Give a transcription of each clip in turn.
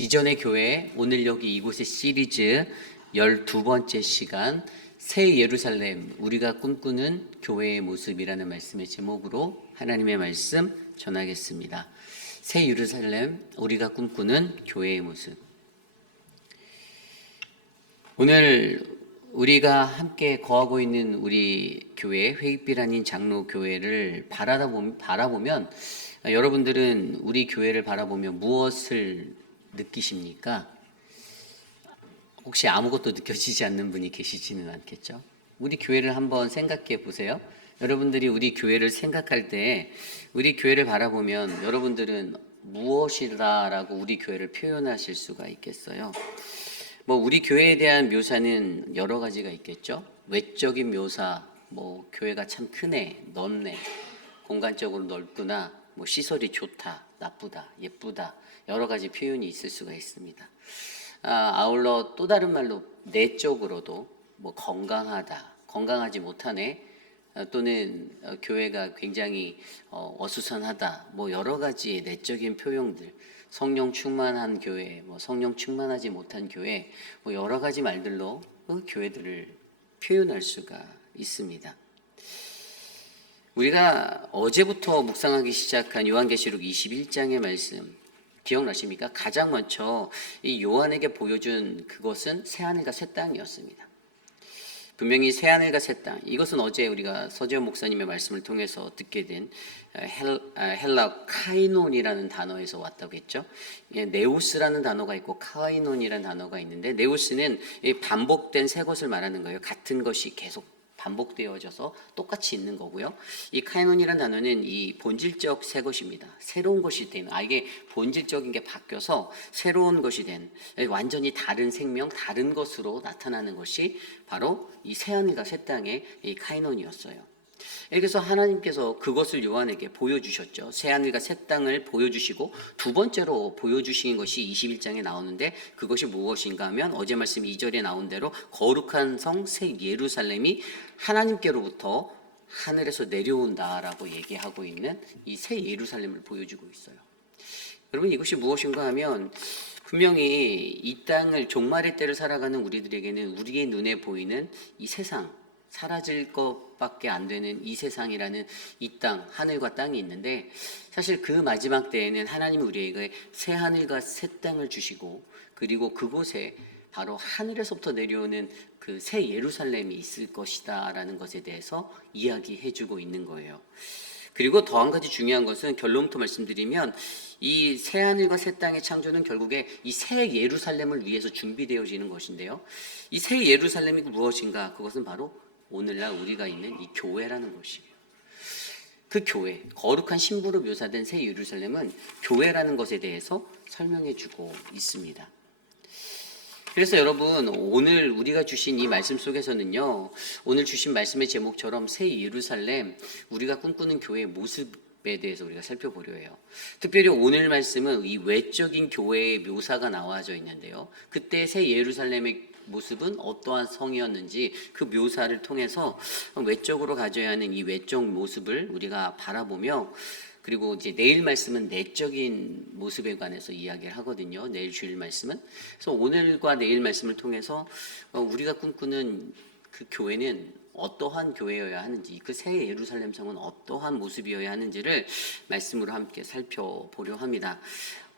이전의 교회, 오늘 여기 이곳의 시리즈 12번째 시간 새 예루살렘, 우리가 꿈꾸는 교회의 모습이라는 말씀의 제목으로 하나님의 말씀 전하겠습니다. 새 예루살렘, 우리가 꿈꾸는 교회의 모습. 오늘 우리가 함께 거하고 있는 우리 교회 회익빌 아닌 장로교회를 바라보면 여러분들은 우리 교회를 바라보면 무엇을 느끼십니까? 혹시 아무것도 느껴지지 않는 분이 계시지는 않겠죠? 우리 교회를 한번 생각해 보세요. 여러분들이 우리 교회를 생각할 때 우리 교회를 바라보면 여러분들은 무엇이다라고 우리 교회를 표현하실 수가 있겠어요? 우리 교회에 대한 묘사는 여러 가지가 있겠죠. 외적인 묘사, 교회가 참 크네, 넓네, 공간적으로 넓구나, 시설이 좋다, 나쁘다, 예쁘다, 여러 가지 표현이 있을 수가 있습니다. 아울러 또 다른 말로 내적으로도 건강하다, 건강하지 못하네, 또는 교회가 굉장히 어수선하다, 여러 가지의 내적인 표현들, 성령 충만한 교회, 성령 충만하지 못한 교회, 여러 가지 말들로 그 교회들을 표현할 수가 있습니다. 우리가 어제부터 묵상하기 시작한 요한계시록 21장의 말씀 기억나십니까? 가장 먼저 이 요한에게 보여준 그것은 새하늘과 새 땅이었습니다. 분명히 새하늘과 새 땅, 이것은 어제 우리가 서재원 목사님의 말씀을 통해서 듣게 된 헬라 카이논이라는 단어에서 왔다고 했죠. 네우스라는 단어가 있고 카이논이라는 단어가 있는데, 네우스는 반복된 새 것을 말하는 거예요. 같은 것이 계속 반복되어져서 똑같이 있는 거고요. 이 카이논이라는 단어는 이 본질적 새 것입니다. 새로운 것이 된, 이게 본질적인 게 바뀌어서 새로운 것이 된, 완전히 다른 생명, 다른 것으로 나타나는 것이 바로 이 새하늘과 새 땅의 이 카이논이었어요. 그래서 하나님께서 그것을 요한에게 보여주셨죠. 새하늘과 새 땅을 보여주시고 두 번째로 보여주신 것이 21장에 나오는데, 그것이 무엇인가 하면 어제 말씀 2절에 나온 대로 거룩한 성 새 예루살렘이 하나님께로부터 하늘에서 내려온다라고 얘기하고 있는 이 새 예루살렘을 보여주고 있어요. 여러분, 이것이 무엇인가 하면 분명히 이 땅을, 종말의 때를 살아가는 우리들에게는 우리의 눈에 보이는 이 세상, 사라질 것밖에 안 되는 이 세상이라는 이 땅, 하늘과 땅이 있는데, 사실 그 마지막 때에는 하나님이 우리에게 새 하늘과 새 땅을 주시고, 그리고 그곳에 바로 하늘에서부터 내려오는 그 새 예루살렘이 있을 것이다 라는 것에 대해서 이야기해 주고 있는 거예요. 그리고 더 한 가지 중요한 것은, 결론부터 말씀드리면 이 새 하늘과 새 땅의 창조는 결국에 이 새 예루살렘을 위해서 준비되어지는 것인데요, 이 새 예루살렘이 무엇인가? 그것은 바로 오늘날 우리가 있는 이 교회라는 것이에요. 그 교회, 거룩한 신부로 묘사된 새 예루살렘은 교회라는 것에 대해서 설명해 주고 있습니다. 그래서 여러분, 오늘 우리가 주신 이 말씀 속에서는요, 오늘 주신 말씀의 제목처럼 새 예루살렘, 우리가 꿈꾸는 교회의 모습에 대해서 우리가 살펴보려 해요. 특별히 오늘 말씀은 이 외적인 교회의 묘사가 나와져 있는데요, 그때 새 예루살렘의 모습은 어떠한 성이었는지 그 묘사를 통해서 외적으로 가져야 하는 이 외적 모습을 우리가 바라보며, 그리고 이제 내일 말씀은 내적인 모습에 관해서 이야기를 하거든요. 내일 주일 말씀은. 그래서 오늘과 내일 말씀을 통해서 우리가 꿈꾸는 그 교회는 어떠한 교회여야 하는지, 그 새 예루살렘 성은 어떠한 모습이어야 하는지를 말씀으로 함께 살펴보려 합니다.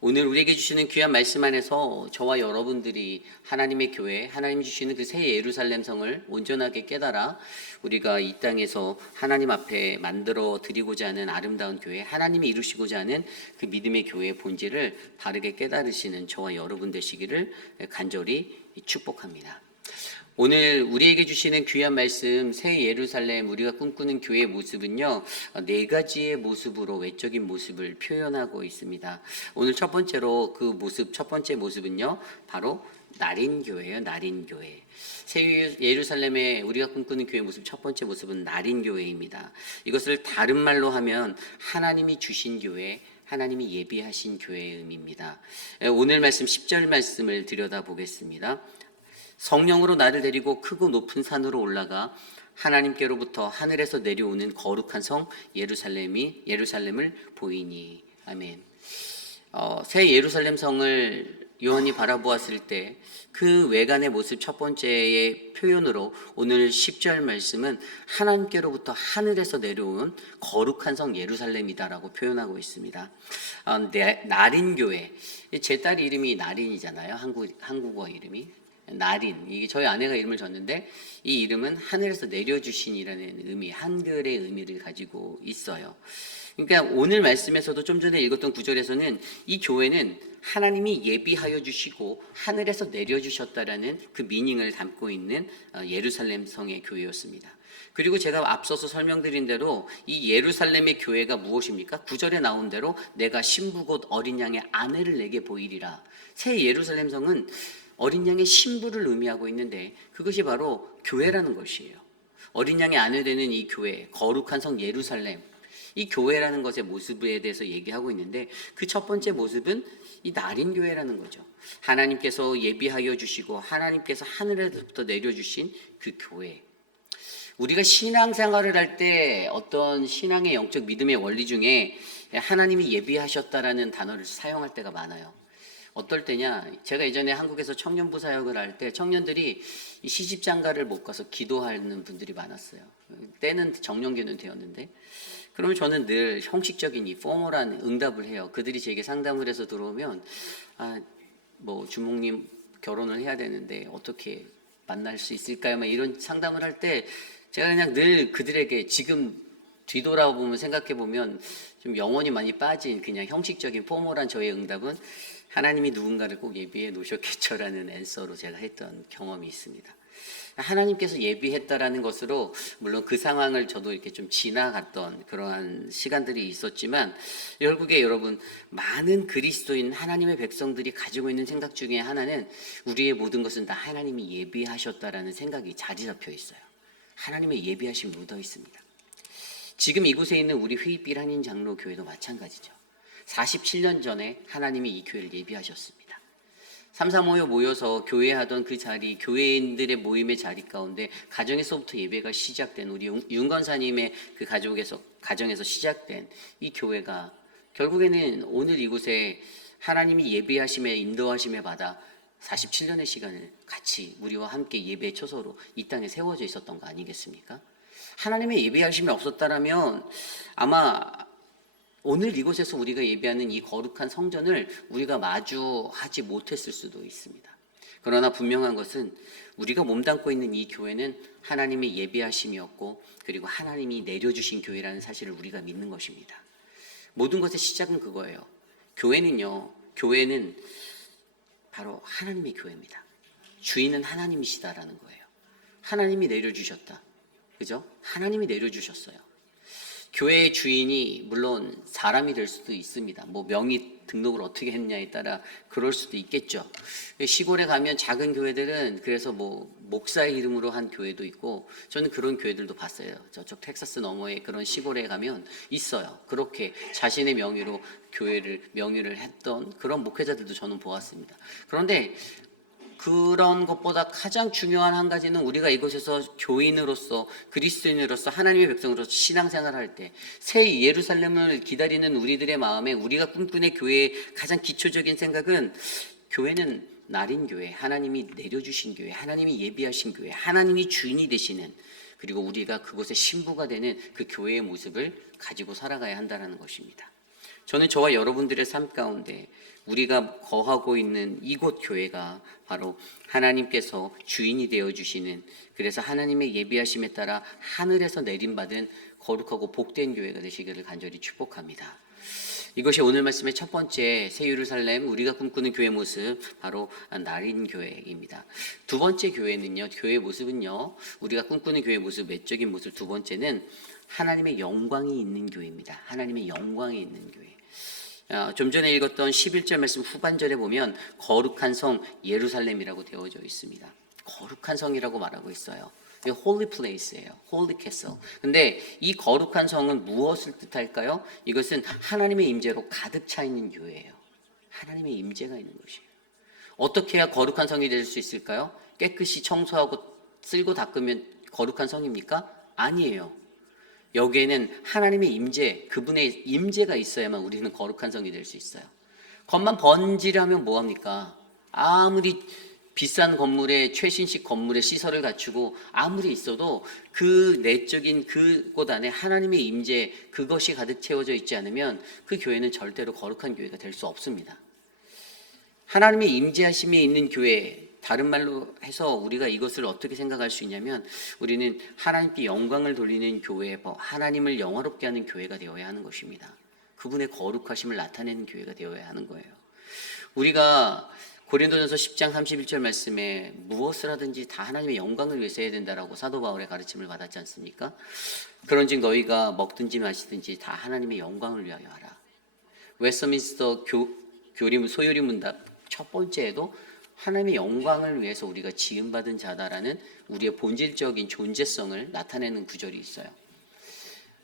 오늘 우리에게 주시는 귀한 말씀 안에서 저와 여러분들이 하나님의 교회, 하나님이 주시는 그 새 예루살렘 성을 온전하게 깨달아 우리가 이 땅에서 하나님 앞에 만들어 드리고자 하는 아름다운 교회, 하나님이 이루시고자 하는 그 믿음의 교회의 본질을 바르게 깨달으시는 저와 여러분 되시기를 간절히 축복합니다. 오늘 우리에게 주시는 귀한 말씀, 새 예루살렘, 우리가 꿈꾸는 교회의 모습은요, 네 가지의 모습으로 외적인 모습을 표현하고 있습니다. 오늘 첫 번째로 그 모습, 첫 번째 모습은요, 바로 날인교회예요. 날인교회. 새 예루살렘의 우리가 꿈꾸는 교회의 모습, 첫 번째 모습은 날인교회입니다. 이것을 다른 말로 하면 하나님이 주신 교회, 하나님이 예비하신 교회의 의미입니다. 오늘 말씀 10절 말씀을 들여다보겠습니다. 성령으로 나를 데리고 크고 높은 산으로 올라가 하나님께로부터 하늘에서 내려오는 거룩한 성 예루살렘을 보이니. 아멘. 새 예루살렘 성을 요한이 바라보았을 때 그 외관의 모습 첫 번째의 표현으로 오늘 10절 말씀은 하나님께로부터 하늘에서 내려온 거룩한 성 예루살렘이다라고 표현하고 있습니다. 나린교회, 제 딸 이름이 나린이잖아요. 한국어 이름이 나린. 이게 저희 아내가 이름을 줬는데 이 이름은 하늘에서 내려주신이라는 의미, 한글의 의미를 가지고 있어요. 그러니까 오늘 말씀에서도 좀 전에 읽었던 구절에서는 이 교회는 하나님이 예비하여 주시고 하늘에서 내려주셨다라는 그 미닝을 담고 있는 예루살렘 성의 교회였습니다. 그리고 제가 앞서서 설명드린 대로 이 예루살렘의 교회가 무엇입니까? 9절에 나온 대로 내가 신부 곧 어린 양의 아내를 내게 보이리라. 새 예루살렘 성은 어린 양의 신부를 의미하고 있는데 그것이 바로 교회라는 것이에요. 어린 양의 아내 되는 이 교회, 거룩한 성 예루살렘, 이 교회라는 것의 모습에 대해서 얘기하고 있는데 그 첫 번째 모습은 이 나린 교회라는 거죠. 하나님께서 예비하여 주시고 하나님께서 하늘에서부터 내려주신 그 교회. 우리가 신앙생활을 할 때 어떤 신앙의 영적 믿음의 원리 중에 하나님이 예비하셨다라는 단어를 사용할 때가 많아요. 어떨 때냐, 제가 예전에 한국에서 청년부 사역을 할 때 청년들이 이 시집장가를 못 가서 기도하는 분들이 많았어요. 때는 정년기는 되었는데, 그러면 저는 늘 형식적인 이 포멀한 응답을 해요. 그들이 제게 상담을 해서 들어오면 주목님 결혼을 해야 되는데 어떻게 만날 수 있을까요? 막 이런 상담을 할 때 제가 그냥 늘 그들에게 지금 뒤돌아보면 생각해보면 좀 영혼이 많이 빠진 그냥 형식적인 포멀한 저의 응답은 하나님이 누군가를 꼭 예비해 놓으셨겠죠라는 앤서로 제가 했던 경험이 있습니다. 하나님께서 예비했다라는 것으로 물론 그 상황을 저도 이렇게 좀 지나갔던 그러한 시간들이 있었지만 결국에 여러분 많은 그리스도인 하나님의 백성들이 가지고 있는 생각 중에 하나는 우리의 모든 것은 다 하나님이 예비하셨다라는 생각이 자리 잡혀 있어요. 하나님의 예비하심이 묻어 있습니다. 지금 이곳에 있는 우리 휘빛 한인 장로 교회도 마찬가지죠. 47년 전에 하나님이 이 교회를 예비하셨습니다. 335여 모여서 교회하던 그 자리, 교회인들의 모임의 자리 가운데 가정에서부터 예배가 시작된 우리 윤건사님의 그 가정에서 시작된 이 교회가 결국에는 오늘 이곳에 하나님이 예배하심에 인도하심에 받아 47년의 시간을 같이 우리와 함께 예배의 초소로 이 땅에 세워져 있었던 거 아니겠습니까? 하나님의 예배하심이 없었다라면 아마 오늘 이곳에서 우리가 예배하는 이 거룩한 성전을 우리가 마주하지 못했을 수도 있습니다. 그러나 분명한 것은 우리가 몸담고 있는 이 교회는 하나님의 예배하심이었고 그리고 하나님이 내려주신 교회라는 사실을 우리가 믿는 것입니다. 모든 것의 시작은 그거예요. 교회는 바로 하나님의 교회입니다. 주인은 하나님이시다라는 거예요. 하나님이 내려주셨다. 그죠? 하나님이 내려주셨어요. 교회의 주인이 물론 사람이 될 수도 있습니다. 명의 등록을 어떻게 했냐에 따라 그럴 수도 있겠죠. 시골에 가면 작은 교회들은 그래서 목사의 이름으로 한 교회도 있고 저는 그런 교회들도 봤어요. 저쪽 텍사스 너머에 그런 시골에 가면 있어요. 그렇게 자신의 명의로 명의를 했던 그런 목회자들도 저는 보았습니다. 그런데 그런 것보다 가장 중요한 한 가지는 우리가 이곳에서 교인으로서 그리스도인으로서 하나님의 백성으로서 신앙생활할 때 새 예루살렘을 기다리는 우리들의 마음에 우리가 꿈꾸는 교회의 가장 기초적인 생각은 교회는 나린 교회, 하나님이 내려주신 교회, 하나님이 예비하신 교회, 하나님이 주인이 되시는 그리고 우리가 그곳의 신부가 되는 그 교회의 모습을 가지고 살아가야 한다는 것입니다. 저는 저와 여러분들의 삶 가운데 우리가 거하고 있는 이곳 교회가 바로 하나님께서 주인이 되어주시는 그래서 하나님의 예비하심에 따라 하늘에서 내림받은 거룩하고 복된 교회가 되시기를 간절히 축복합니다. 이것이 오늘 말씀의 첫 번째 새 예루살렘 우리가 꿈꾸는 교회 모습 바로 나린 교회입니다. 두 번째 교회는요, 교회의 모습은요, 우리가 꿈꾸는 교회의 모습, 외적인 모습 두 번째는 하나님의 영광이 있는 교회입니다. 하나님의 영광이 있는 교회. 좀 전에 읽었던 11절 말씀 후반절에 보면 거룩한 성 예루살렘이라고 되어져 있습니다. 거룩한 성이라고 말하고 있어요. Holy place예요. Holy castle. 근데 이 거룩한 성은 무엇을 뜻할까요? 이것은 하나님의 임재로 가득 차 있는 교회예요. 하나님의 임재가 있는 것이에요. 어떻게 해야 거룩한 성이 될 수 있을까요? 깨끗이 청소하고 쓸고 닦으면 거룩한 성입니까? 아니에요. 여기에는 하나님의 임재, 그분의 임재가 있어야만 우리는 거룩한 성이 될 수 있어요. 겉만 번지르하면 뭐합니까? 아무리 비싼 건물에 최신식 건물에 시설을 갖추고 아무리 있어도 그 내적인 그곳 안에 하나님의 임재 그것이 가득 채워져 있지 않으면 그 교회는 절대로 거룩한 교회가 될 수 없습니다. 하나님의 임재하심이 있는 교회, 다른 말로 해서 우리가 이것을 어떻게 생각할 수 있냐면 우리는 하나님께 영광을 돌리는 교회, 하나님을 영화롭게 하는 교회가 되어야 하는 것입니다. 그분의 거룩하심을 나타내는 교회가 되어야 하는 거예요. 우리가 고린도전서 10장 31절 말씀에 무엇을 하든지 다 하나님의 영광을 위해서 해야 된다라고 사도 바울의 가르침을 받았지 않습니까? 그런즉 너희가 먹든지 마시든지 다 하나님의 영광을 위하여 하라. 웨스트민스터 교림 소요리 문답 첫 번째에도 하나님의 영광을 위해서 우리가 지음받은 자다라는 우리의 본질적인 존재성을 나타내는 구절이 있어요.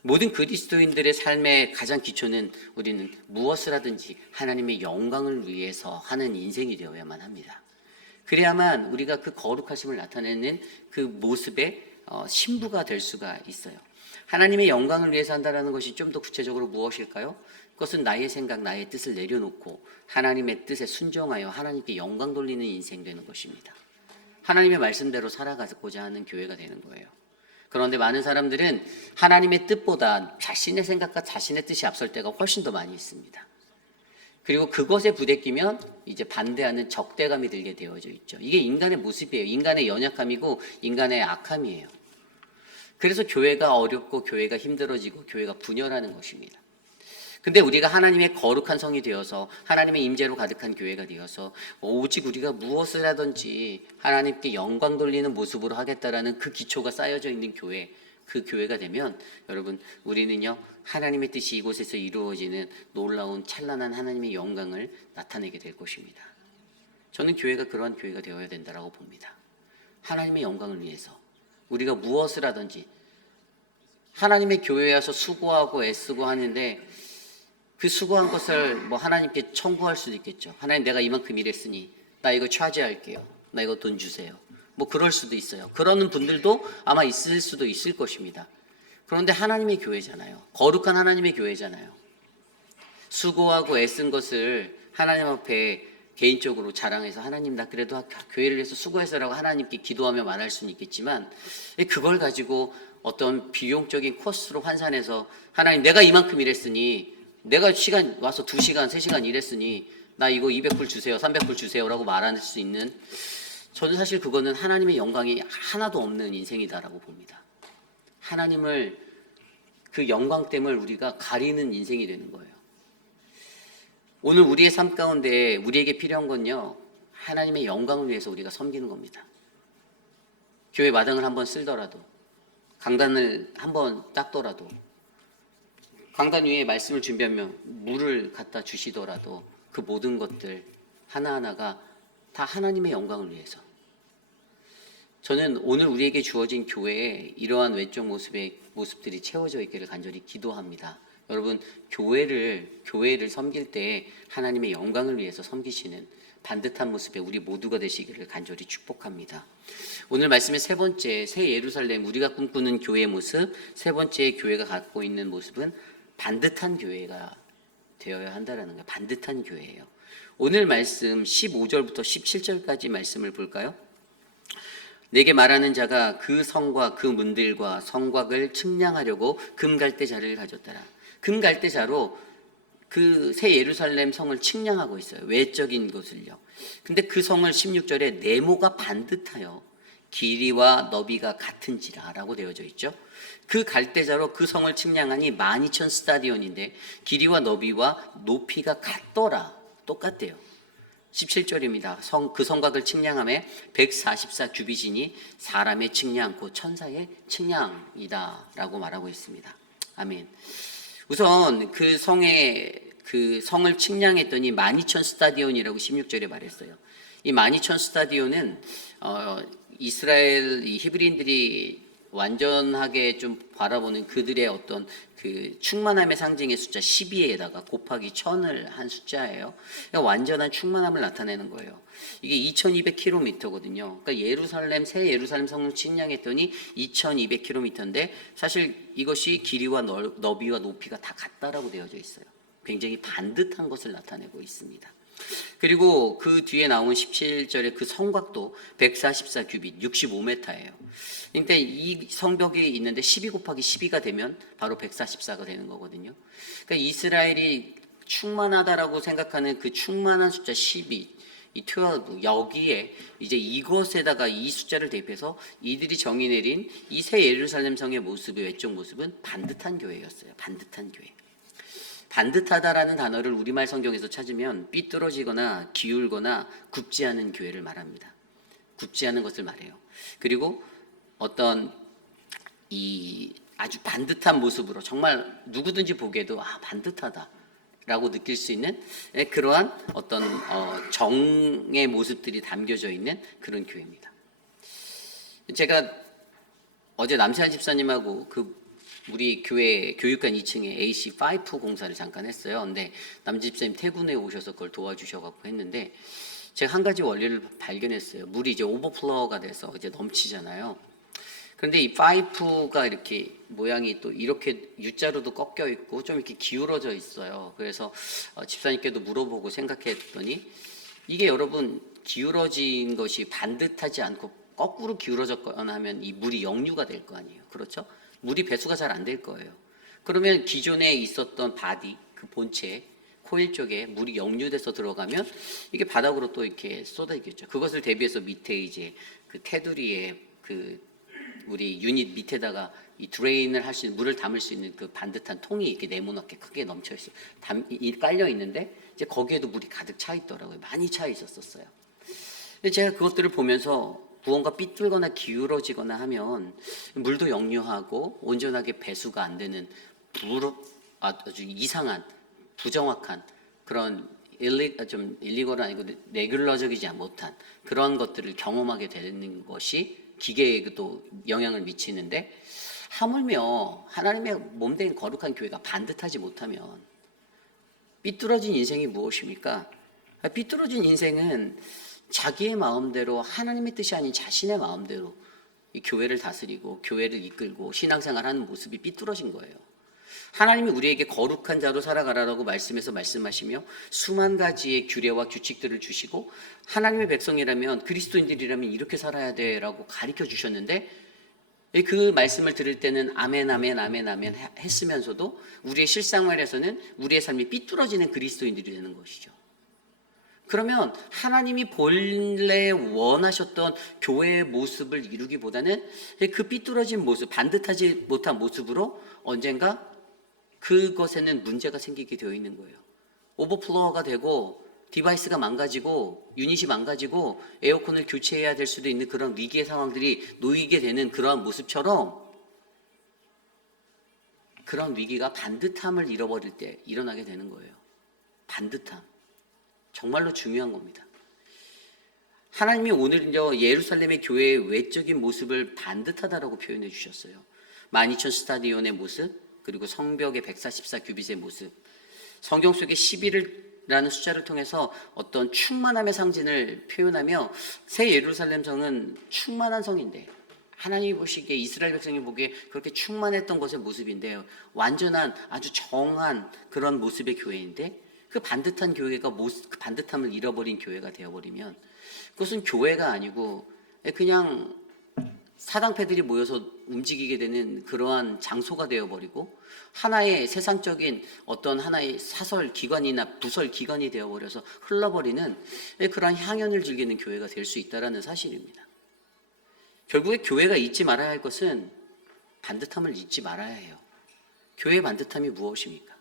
모든 그리스도인들의 삶의 가장 기초는 우리는 무엇을 하든지 하나님의 영광을 위해서 하는 인생이 되어야만 합니다. 그래야만 우리가 그 거룩하심을 나타내는 그 모습의 신부가 될 수가 있어요. 하나님의 영광을 위해서 한다는 것이 좀 더 구체적으로 무엇일까요? 그것은 나의 생각, 나의 뜻을 내려놓고 하나님의 뜻에 순종하여 하나님께 영광 돌리는 인생 되는 것입니다. 하나님의 말씀대로 살아가고자 하는 교회가 되는 거예요. 그런데 많은 사람들은 하나님의 뜻보다 자신의 생각과 자신의 뜻이 앞설 때가 훨씬 더 많이 있습니다. 그리고 그것에 부대끼면 이제 반대하는 적대감이 들게 되어져 있죠. 이게 인간의 모습이에요. 인간의 연약함이고 인간의 악함이에요. 그래서 교회가 어렵고 교회가 힘들어지고 교회가 분열하는 것입니다. 근데 우리가 하나님의 거룩한 성이 되어서 하나님의 임재로 가득한 교회가 되어서 오직 우리가 무엇을 하든지 하나님께 영광 돌리는 모습으로 하겠다라는 그 기초가 쌓여져 있는 교회, 그 교회가 되면 여러분 우리는요 하나님의 뜻이 이곳에서 이루어지는 놀라운 찬란한 하나님의 영광을 나타내게 될 것입니다. 저는 교회가 그러한 교회가 되어야 된다라고 봅니다. 하나님의 영광을 위해서 우리가 무엇을 하든지 하나님의 교회에 와서 수고하고 애쓰고 하는데 그 수고한 것을 하나님께 청구할 수도 있겠죠. 하나님 내가 이만큼 일했으니 나 이거 차지할게요. 나 이거 돈 주세요. 그럴 수도 있어요. 그러는 분들도 아마 있을 수도 있을 것입니다. 그런데 하나님의 교회잖아요. 거룩한 하나님의 교회잖아요. 수고하고 애쓴 것을 하나님 앞에 개인적으로 자랑해서 하나님 나 그래도 교회를 위해서 수고해서라고 하나님께 기도하며 말할 수는 있겠지만 그걸 가지고 어떤 비용적인 코스로 환산해서 하나님 내가 이만큼 일했으니 내가 시간 와서 2시간, 3시간 일했으니 나 이거 200불 주세요, 300불 주세요라고 말할 수 있는 저는 사실 그거는 하나님의 영광이 하나도 없는 인생이다라고 봅니다. 하나님을 그 영광됨을 우리가 가리는 인생이 되는 거예요. 오늘 우리의 삶 가운데 우리에게 필요한 건요 하나님의 영광을 위해서 우리가 섬기는 겁니다. 교회 마당을 한번 쓸더라도 강단을 한번 닦더라도 강단 위에 말씀을 준비하면 물을 갖다 주시더라도 그 모든 것들 하나하나가 다 하나님의 영광을 위해서 저는 오늘 우리에게 주어진 교회에 이러한 외적 모습들이 채워져 있기를 간절히 기도합니다. 여러분 교회를 섬길 때 하나님의 영광을 위해서 섬기시는 반듯한 모습의 우리 모두가 되시기를 간절히 축복합니다. 오늘 말씀의 세 번째 새 예루살렘 우리가 꿈꾸는 교회의 모습 세 번째 교회가 갖고 있는 모습은 반듯한 교회가 되어야 한다는 거예요. 반듯한 교회예요. 오늘 말씀 15절부터 17절까지 말씀을 볼까요? 내게 말하는 자가 그 성과 그 문들과 성곽을 측량하려고 금갈대자를 가졌더라. 금갈대자로 그 새 예루살렘 성을 측량하고 있어요. 외적인 것을요. 근데 그 성을 16절에 네모가 반듯하여 길이와 너비가 같은지라라고 되어져 있죠. 그 갈대자로 그 성을 측량하니 12,000 스타디온인데 길이와 너비와 높이가 같더라. 똑같대요. 17절입니다. 그 성곽을 측량함에 144 규빗이니 사람의 측량 곧 천사의 측량이다 라고 말하고 있습니다. 아멘. 우선 그 성을 측량했더니 12,000 스타디온이라고 16절에 말했어요. 이 12,000 스타디온은 이스라엘 히브리인들이 완전하게 좀 바라보는 그들의 어떤 그 충만함의 상징의 숫자 12에다가 곱하기 1000을 한 숫자예요. 그러니까 완전한 충만함을 나타내는 거예요. 이게 2200km거든요. 그러니까 새 예루살렘 성을 측량했더니 2200km인데 사실 이것이 길이와 너비와 높이가 다 같다라고 되어져 있어요. 굉장히 반듯한 것을 나타내고 있습니다. 그리고 그 뒤에 나온 17절에 그 성곽도 144 규빗, 65m예요. 근데 이 성벽이 있는데 12 곱하기 12가 되면 바로 144가 되는 거거든요. 그러니까 이스라엘이 충만하다라고 생각하는 그 충만한 숫자 12, 이 12, 여기에 이제 이것에다가 이 숫자를 대입해서 이들이 정의 내린 이 새 예루살렘 성의 모습의 외적 모습은 반듯한 교회였어요. 반듯한 교회. 반듯하다라는 단어를 우리말 성경에서 찾으면 삐뚤어지거나 기울거나 굽지 않은 교회를 말합니다. 굽지 않은 것을 말해요. 그리고 어떤 이 아주 반듯한 모습으로 정말 누구든지 보기에도 반듯하다라고 느낄 수 있는 그러한 어떤 정의 모습들이 담겨져 있는 그런 교회입니다. 제가 어제 남세한 집사님하고 우리 교회 교육관 2층에 AC5 공사를 잠깐 했어요. 근데 남 집사님 퇴근에 오셔서 그걸 도와주셔갖고 했는데 제가 한 가지 원리를 발견했어요. 물이 이제 오버플로어가 돼서 이제 넘치잖아요. 그런데 이 파이프가 이렇게 모양이 또 이렇게 U자로도 꺾여 있고 좀 이렇게 기울어져 있어요. 그래서 집사님께도 물어보고 생각했더니 이게 여러분 기울어진 것이 반듯하지 않고 거꾸로 기울어졌거나 하면 이 물이 역류가 될 거 아니에요. 그렇죠? 물이 배수가 잘 안 될 거예요. 그러면 기존에 있었던 바디, 그 본체, 코일 쪽에 물이 역류돼서 들어가면 이게 바닥으로 또 이렇게 쏟아지겠죠. 그것을 대비해서 밑에 이제 그 테두리에 우리 유닛 밑에다가 이 드레인을 할 수 있는 물을 담을 수 있는 그 반듯한 통이 이렇게 네모나게 크게 넘쳐 있어요. 깔려 있는데 이제 거기에도 물이 가득 차 있더라고요. 많이 차 있었어요. 근데 제가 그것들을 보면서 무언가 삐뚤거나 기울어지거나 하면 물도 역류하고 온전하게 배수가 안 되는 아주 이상한 부정확한 그런 좀 일리거는 아니고 레귤러적이지 못한 그런 것들을 경험하게 되는 것이 기계에도 영향을 미치는데 하물며 하나님의 몸된 거룩한 교회가 반듯하지 못하면 삐뚤어진 인생이 무엇입니까? 삐뚤어진 인생은 자기의 마음대로 하나님의 뜻이 아닌 자신의 마음대로 이 교회를 다스리고 교회를 이끌고 신앙생활하는 모습이 삐뚤어진 거예요. 하나님이 우리에게 거룩한 자로 살아가라라고 말씀해서 말씀하시며 수만 가지의 규례와 규칙들을 주시고 하나님의 백성이라면 그리스도인들이라면 이렇게 살아야 돼라고 가르쳐 주셨는데 그 말씀을 들을 때는 아멘 아멘 아멘 아멘 했으면서도 우리의 실생활에서는 우리의 삶이 삐뚤어지는 그리스도인들이 되는 것이죠. 그러면 하나님이 본래 원하셨던 교회의 모습을 이루기보다는 그 삐뚤어진 모습, 반듯하지 못한 모습으로 언젠가 그것에는 문제가 생기게 되어 있는 거예요. 오버플로어가 되고 디바이스가 망가지고 유닛이 망가지고 에어컨을 교체해야 될 수도 있는 그런 위기의 상황들이 놓이게 되는 그러한 모습처럼 그런 위기가 반듯함을 잃어버릴 때 일어나게 되는 거예요. 반듯함. 정말로 중요한 겁니다. 하나님이 오늘 예루살렘의 교회의 외적인 모습을 반듯하다라고 표현해 주셨어요. 12,000 스타디온의 모습, 그리고 성벽의 144 규빗의 모습. 성경 속에 11이라는 숫자를 통해서 어떤 충만함의 상징을 표현하며 새 예루살렘 성은 충만한 성인데 하나님이 보시기에 이스라엘 백성이 보기에 그렇게 충만했던 것의 모습인데요. 완전한 아주 정한 그런 모습의 교회인데 그 반듯한 교회가 그 반듯함을 잃어버린 교회가 되어버리면 그것은 교회가 아니고 그냥 사당패들이 모여서 움직이게 되는 그러한 장소가 되어버리고 하나의 세상적인 어떤 하나의 사설 기관이나 부설 기관이 되어버려서 흘러버리는 그러한 향연을 즐기는 교회가 될 수 있다는 사실입니다. 결국에 교회가 잊지 말아야 할 것은 반듯함을 잊지 말아야 해요. 교회의 반듯함이 무엇입니까?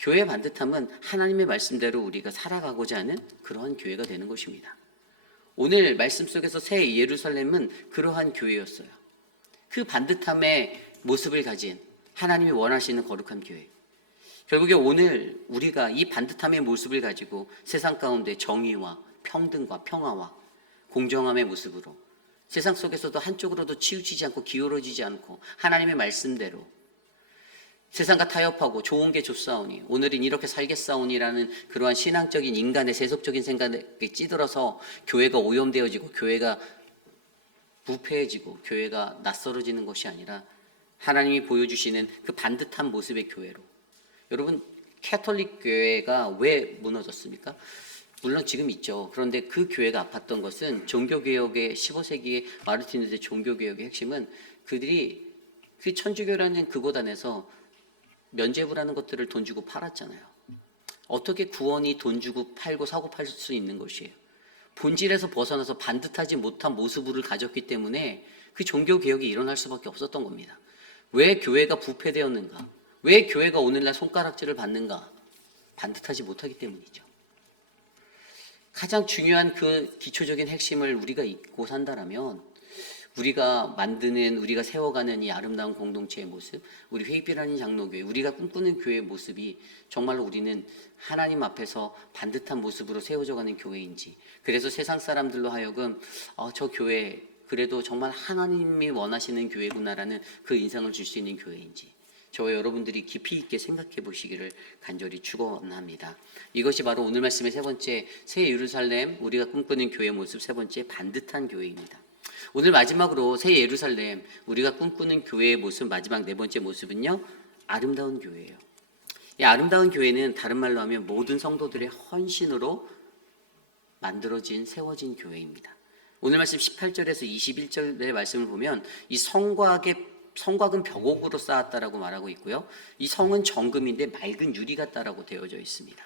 교회의 반듯함은 하나님의 말씀대로 우리가 살아가고자 하는 그러한 교회가 되는 것입니다. 오늘 말씀 속에서 새 예루살렘은 그러한 교회였어요. 그 반듯함의 모습을 가진 하나님이 원하시는 거룩한 교회. 결국에 오늘 우리가 이 반듯함의 모습을 가지고 세상 가운데 정의와 평등과 평화와 공정함의 모습으로 세상 속에서도 한쪽으로도 치우치지 않고 기울어지지 않고 하나님의 말씀대로 세상과 타협하고 좋은 게 좋사오니 오늘은 이렇게 살겠사오니라는 그러한 신앙적인 인간의 세속적인 생각에 찌들어서 교회가 오염되어지고 교회가 부패해지고 교회가 낯설어지는 것이 아니라 하나님이 보여주시는 그 반듯한 모습의 교회로 여러분 캐톨릭 교회가 왜 무너졌습니까? 물론 지금 있죠. 그런데 그 교회가 아팠던 것은 종교개혁의 15세기의 마르틴 루터 종교개혁의 핵심은 그들이 그 천주교라는 그곳 안에서 면죄부라는 것들을 돈 주고 팔았잖아요. 어떻게 구원이 돈 주고 팔고 사고 팔 수 있는 것이에요? 본질에서 벗어나서 반듯하지 못한 모습을 가졌기 때문에 그 종교개혁이 일어날 수밖에 없었던 겁니다. 왜 교회가 부패되었는가? 왜 교회가 오늘날 손가락질을 받는가? 반듯하지 못하기 때문이죠. 가장 중요한 그 기초적인 핵심을 우리가 잊고 산다라면 우리가 만드는, 우리가 세워가는 이 아름다운 공동체의 모습, 우리 회입이라는 장로교회, 우리가 꿈꾸는 교회의 모습이 정말로 우리는 하나님 앞에서 반듯한 모습으로 세워져가는 교회인지, 그래서 세상 사람들로 하여금 저 교회 그래도 정말 하나님이 원하시는 교회구나라는 그 인상을 줄 수 있는 교회인지 저와 여러분들이 깊이 있게 생각해 보시기를 간절히 축원합니다. 이것이 바로 오늘 말씀의 세 번째, 새 예루살렘, 우리가 꿈꾸는 교회의 모습, 세 번째, 반듯한 교회입니다. 오늘 마지막으로 새 예루살렘, 우리가 꿈꾸는 교회의 모습, 마지막 네 번째 모습은요, 아름다운 교회예요. 이 아름다운 교회는 다른 말로 하면 모든 성도들의 헌신으로 만들어진, 세워진 교회입니다. 오늘 말씀 18절에서 21절의 말씀을 보면 이 성곽은 벽옥으로 쌓았다라고 말하고 있고요. 이 성은 정금인데 맑은 유리 같다라고 되어져 있습니다.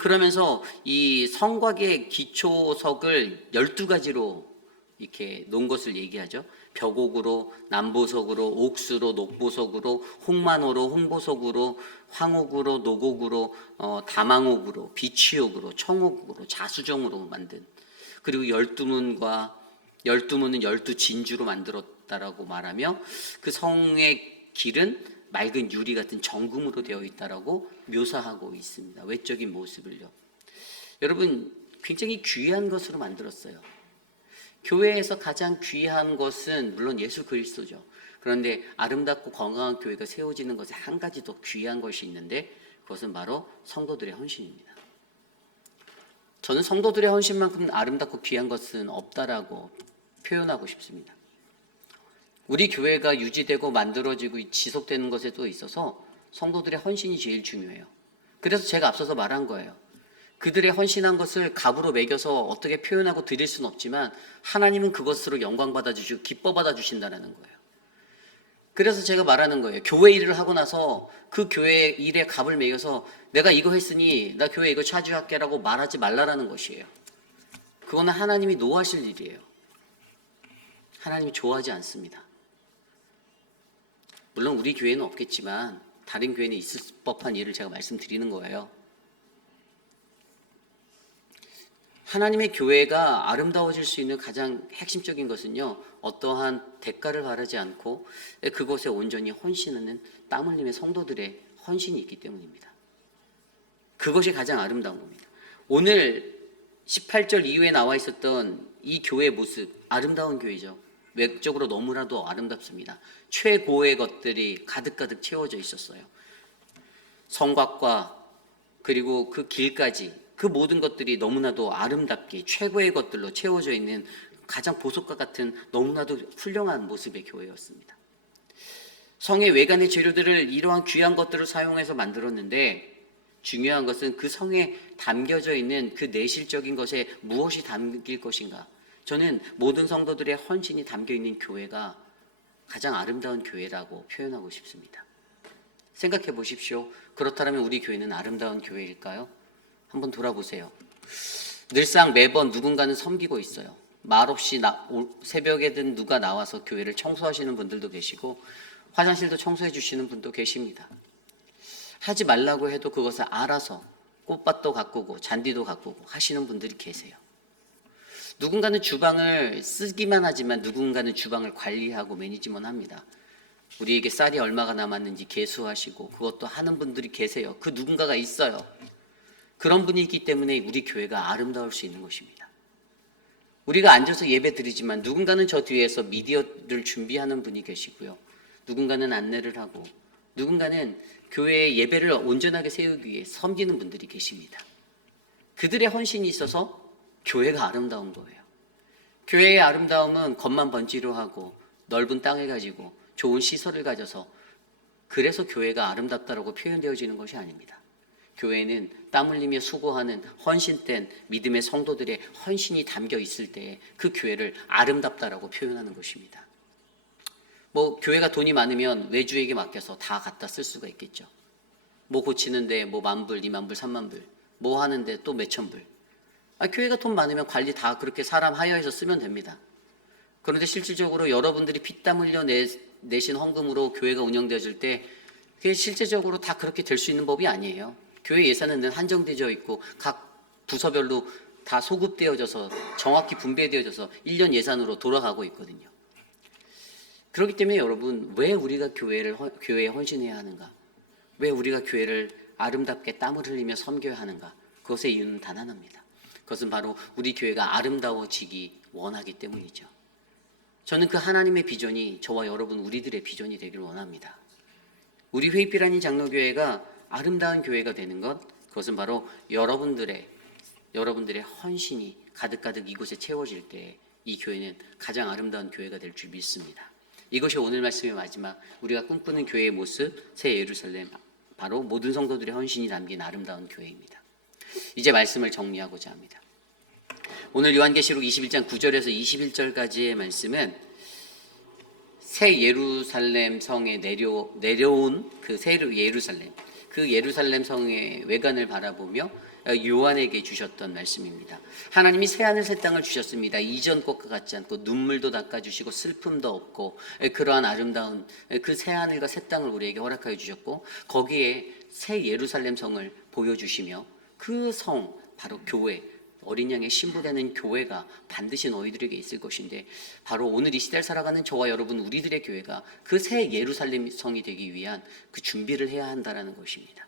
그러면서 이 성곽의 기초석을 12가지로 이렇게 놓은 것을 얘기하죠. 벽옥으로, 남보석으로, 옥수로, 녹보석으로, 홍만호로, 홍보석으로, 황옥으로, 녹옥으로, 다망옥으로, 비취옥으로, 청옥으로, 자수정으로 만든, 그리고 12문과 12문은 12진주로 만들었다라고 말하며 그 성의 길은 맑은 유리 같은 정금으로 되어 있다라고 묘사하고 있습니다. 외적인 모습을요. 여러분, 굉장히 귀한 것으로 만들었어요. 교회에서 가장 귀한 것은 물론 예수 그리스도죠. 그런데 아름답고 건강한 교회가 세워지는 것에 한 가지 더 귀한 것이 있는데 그것은 바로 성도들의 헌신입니다. 저는 성도들의 헌신만큼 아름답고 귀한 것은 없다라고 표현하고 싶습니다. 우리 교회가 유지되고 만들어지고 지속되는 것에도 있어서 성도들의 헌신이 제일 중요해요. 그래서 제가 앞서서 말한 거예요. 그들의 헌신한 것을 값으로 매겨서 어떻게 표현하고 드릴 수는 없지만 하나님은 그것으로 영광 받아주시고 기뻐 받아주신다는 거예요. 그래서 제가 말하는 거예요. 교회 일을 하고 나서 그 교회 일에 값을 매겨서 내가 이거 했으니 나 교회 이거 차지할게라고 말하지 말라라는 것이에요. 그거는 하나님이 노하실 일이에요. 하나님이 좋아하지 않습니다. 물론 우리 교회는 없겠지만 다른 교회는 있을 법한 일을 제가 말씀드리는 거예요. 하나님의 교회가 아름다워질 수 있는 가장 핵심적인 것은요, 어떠한 대가를 바라지 않고 그곳에 온전히 헌신하는 땀 흘림의 성도들의 헌신이 있기 때문입니다. 그것이 가장 아름다운 겁니다. 오늘 18절 이후에 나와 있었던 이 교회의 모습, 아름다운 교회죠. 외적으로 너무나도 아름답습니다. 최고의 것들이 가득가득 채워져 있었어요. 성곽과 그리고 그 길까지 그 모든 것들이 너무나도 아름답게 최고의 것들로 채워져 있는 가장 보석과 같은 너무나도 훌륭한 모습의 교회였습니다. 성의 외관의 재료들을 이러한 귀한 것들을 사용해서 만들었는데 중요한 것은 그 성에 담겨져 있는 그 내실적인 것에 무엇이 담길 것인가. 저는 모든 성도들의 헌신이 담겨있는 교회가 가장 아름다운 교회라고 표현하고 싶습니다. 생각해 보십시오. 그렇다면 우리 교회는 아름다운 교회일까요? 한번 돌아보세요. 늘상 매번 누군가는 섬기고 있어요. 말없이 새벽에든 누가 나와서 교회를 청소하시는 분들도 계시고 화장실도 청소해 주시는 분도 계십니다. 하지 말라고 해도 그것을 알아서 꽃밭도 가꾸고 잔디도 가꾸고 하시는 분들이 계세요. 누군가는 주방을 쓰기만 하지만 누군가는 주방을 관리하고 매니지먼트합니다. 우리에게 쌀이 얼마가 남았는지 계수하시고 그것도 하는 분들이 계세요. 그 누군가가 있어요. 그런 분이 있기 때문에 우리 교회가 아름다울 수 있는 것입니다. 우리가 앉아서 예배 드리지만 누군가는 저 뒤에서 미디어를 준비하는 분이 계시고요. 누군가는 안내를 하고 누군가는 교회의 예배를 온전하게 세우기 위해 섬기는 분들이 계십니다. 그들의 헌신이 있어서 교회가 아름다운 거예요. 교회의 아름다움은 겉만 번지르하고 넓은 땅을 가지고 좋은 시설을 가져서 그래서 교회가 아름답다라고 표현되어지는 것이 아닙니다. 교회는 땀 흘리며 수고하는 헌신된 믿음의 성도들의 헌신이 담겨 있을 때 그 교회를 아름답다라고 표현하는 것입니다. 뭐 교회가 돈이 많으면 외주에게 맡겨서 다 갖다 쓸 수가 있겠죠. 뭐 고치는데 뭐 10,000불, 20,000불, 30,000불, 뭐 하는데 또 몇천 불. 교회가 돈 많으면 관리 다 그렇게 사람 하여해서 쓰면 됩니다. 그런데 실질적으로 여러분들이 피땀 흘려 내신 헌금으로 교회가 운영되어질 때 그게 실제적으로 다 그렇게 될 수 있는 법이 아니에요. 교회 예산은 늘 한정되어 있고 각 부서별로 다 소급되어져서 정확히 분배되어져서 1년 예산으로 돌아가고 있거든요. 그렇기 때문에 여러분, 왜 우리가 교회에 헌신해야 하는가? 왜 우리가 교회를 아름답게 땀을 흘리며 섬겨야 하는가? 그것의 이유는 단 하나입니다. 그것은 바로 우리 교회가 아름다워지기 원하기 때문이죠. 저는 그 하나님의 비전이 저와 여러분 우리들의 비전이 되길 원합니다. 우리 회의피라니 장로교회가 아름다운 교회가 되는 것, 그것은 바로 여러분들의 헌신이 가득가득 이곳에 채워질 때 이 교회는 가장 아름다운 교회가 될 줄 믿습니다. 이것이 오늘 말씀의 마지막, 우리가 꿈꾸는 교회의 모습, 새 예루살렘, 바로 모든 성도들의 헌신이 담긴 아름다운 교회입니다. 이제 말씀을 정리하고자 합니다. 오늘 요한계시록 21장 9절에서 21절까지의 말씀은 새 예루살렘 성에 내려온 그 새 예루살렘, 그 예루살렘 성의 외관을 바라보며 요한에게 주셨던 말씀입니다. 하나님이 새하늘 새 땅을 주셨습니다. 이전 것과 같지 않고 눈물도 닦아주시고 슬픔도 없고 그러한 아름다운 그 새하늘과 새 땅을 우리에게 허락하여 주셨고, 거기에 새 예루살렘 성을 보여주시며 그 성, 바로 교회, 어린 양의 신부되는 교회가 반드시 너희들에게 있을 것인데, 바로 오늘 이 시대를 살아가는 저와 여러분 우리들의 교회가 그 새 예루살렘 성이 되기 위한 그 준비를 해야 한다는 것입니다.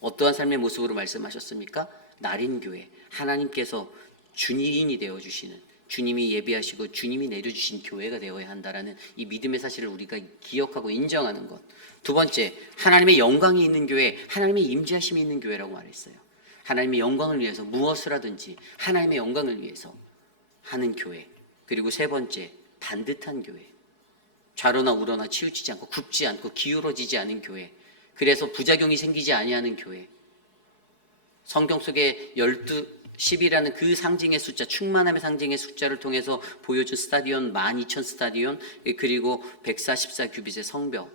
어떠한 삶의 모습으로 말씀하셨습니까? 날인 교회, 하나님께서 주인이 되어주시는, 주님이 예비하시고 주님이 내려주신 교회가 되어야 한다는 이 믿음의 사실을 우리가 기억하고 인정하는 것. 두 번째, 하나님의 영광이 있는 교회, 하나님의 임재하심이 있는 교회라고 말했어요. 하나님의 영광을 위해서 무엇을 하든지 하나님의 영광을 위해서 하는 교회. 그리고 세 번째, 반듯한 교회. 좌로나 우로나 치우치지 않고 굽지 않고 기울어지지 않은 교회. 그래서 부작용이 생기지 아니하는 교회. 성경 속에 10이라는 그 상징의 숫자, 충만함의 상징의 숫자를 통해서 보여준 스타디온, 12,000 스타디온, 그리고 144규빗의 성벽,